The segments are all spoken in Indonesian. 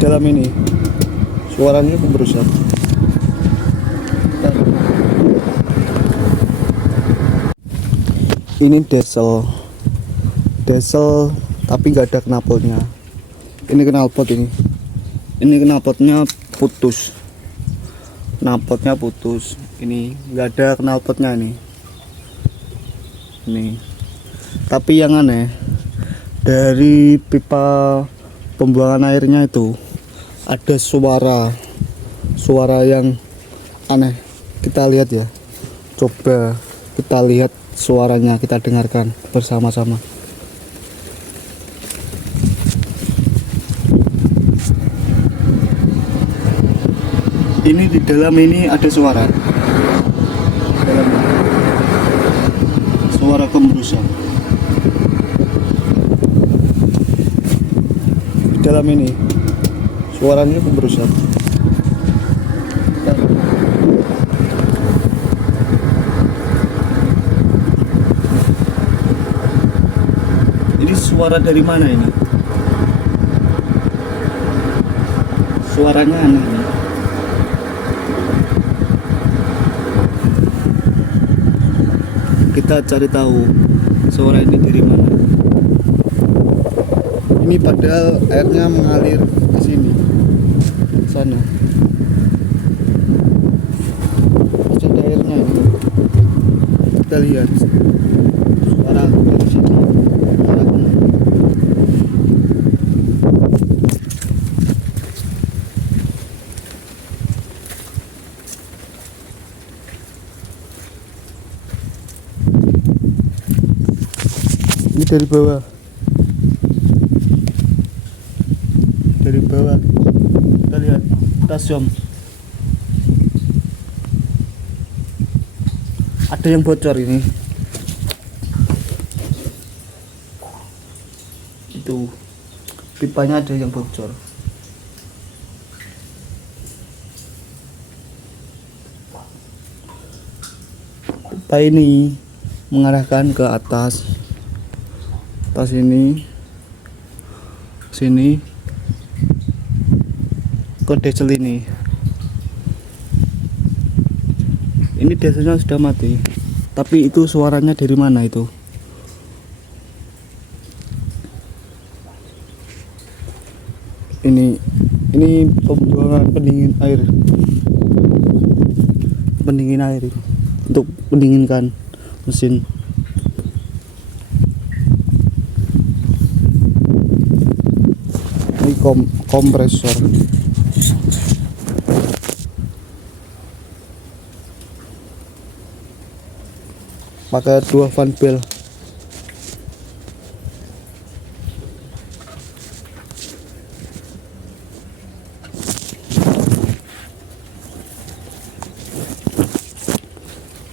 dalam ini suaranya berusak. Ini diesel tapi nggak ada knalpotnya. Ini knalpot ini knalpotnya putus, ini nggak ada knalpotnya ini. Tapi yang aneh, dari pipa pembuangan airnya itu ada suara yang aneh. Kita lihat ya, coba kita lihat suaranya, kita dengarkan bersama-sama. Ini di dalam ini ada suara kemerusan. Di dalam ini suaranya kemerusan. Ini suara dari mana ini? Suaranya aneh nih. Kita cari tahu suara ini dari mana. Ini padahal airnya mengalir ke sini, sana. Masih ada airnya ini. Kita lihat suara dari sini. Ini dari bawah kita lihat, kita zoom, ada yang bocor ini. Itu pipanya ada yang bocor. Pipa ini mengarahkan ke atas ini, sini ke diesel ini. Ini dieselnya sudah mati, tapi itu suaranya dari mana itu? Ini pembuangan pendingin air itu, untuk mendinginkan mesin. Ini kompresor. Pakai 2 fan bel.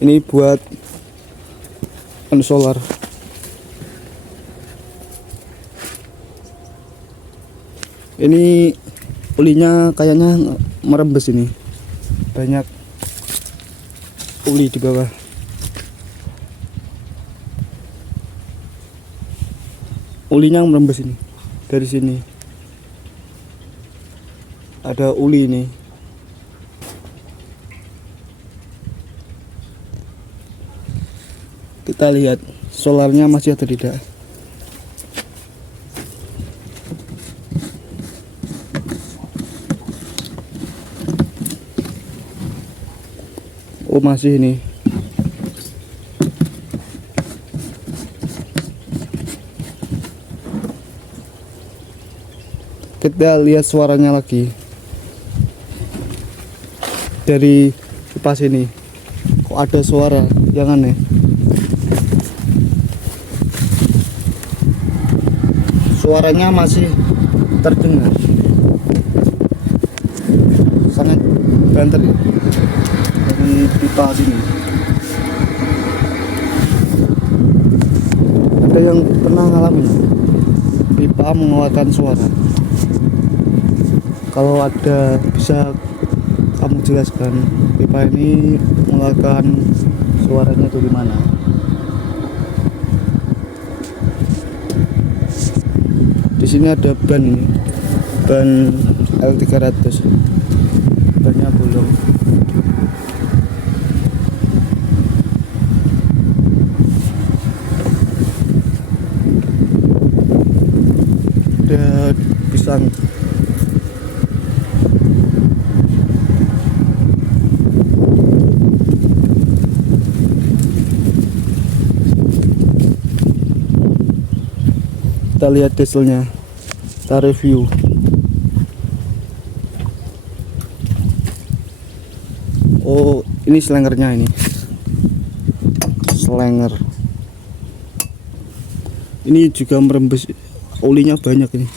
Ini buat solar. Ini ulinya kayaknya merembes, ini banyak uli di bawah. Ulinya merembes ini, dari sini ada uli ini. Kita lihat solarnya masih atau tidak. Oh, masih ini. Kita lihat suaranya lagi dari kipas ini. Kok ada suara yang aneh? Suaranya masih terdengar, sangat banter ya, dengan pipa sini. Ada yang pernah ngalamin pipa mengeluarkan suara? Kalau ada, bisa kamu jelaskan pipa ini mengeluarkan suaranya dari mana? Di sini ada ban L300 bannya bolong. Ada pisang. Kita lihat dieselnya, kita review. Oh, ini selengernya, ini selenger. Ini juga merembes, olinya banyak ini.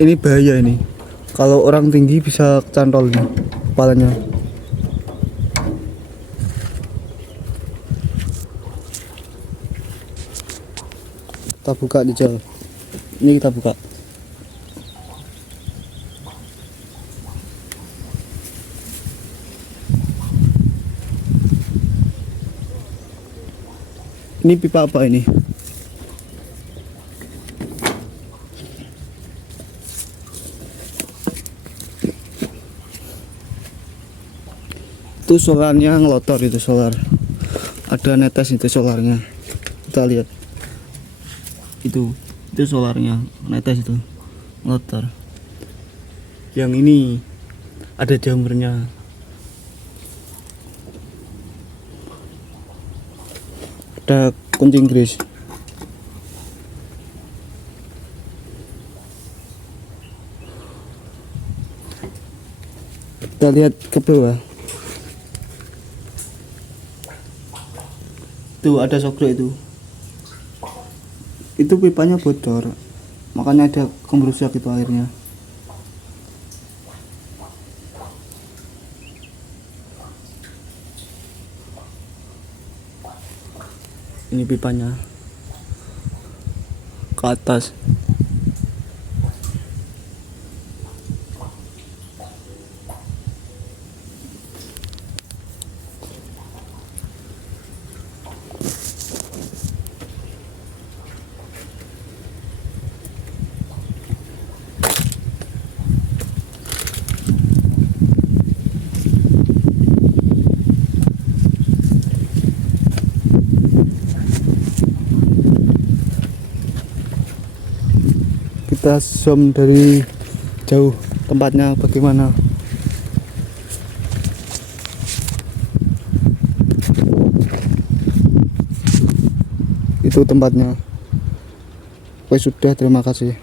Ini bahaya ini. Kalau orang tinggi bisa cantol nih kepalanya. Kita buka di jalan. Ini kita buka. Ini pipa apa ini? Itu solarnya ngelotor, itu solar. Ada netes itu solarnya. Kita lihat. Itu solarnya netes itu ngelotor. Yang ini ada jamurnya. Ada kunci Inggris. Kita lihat ke bawah. Tuh ada sokro itu. Itu pipanya bocor. Makanya ada kemberusak itu airnya. Ini pipanya ke atas. Kita zoom dari jauh tempatnya bagaimana. Itu tempatnya. Oke, sudah, terima kasih.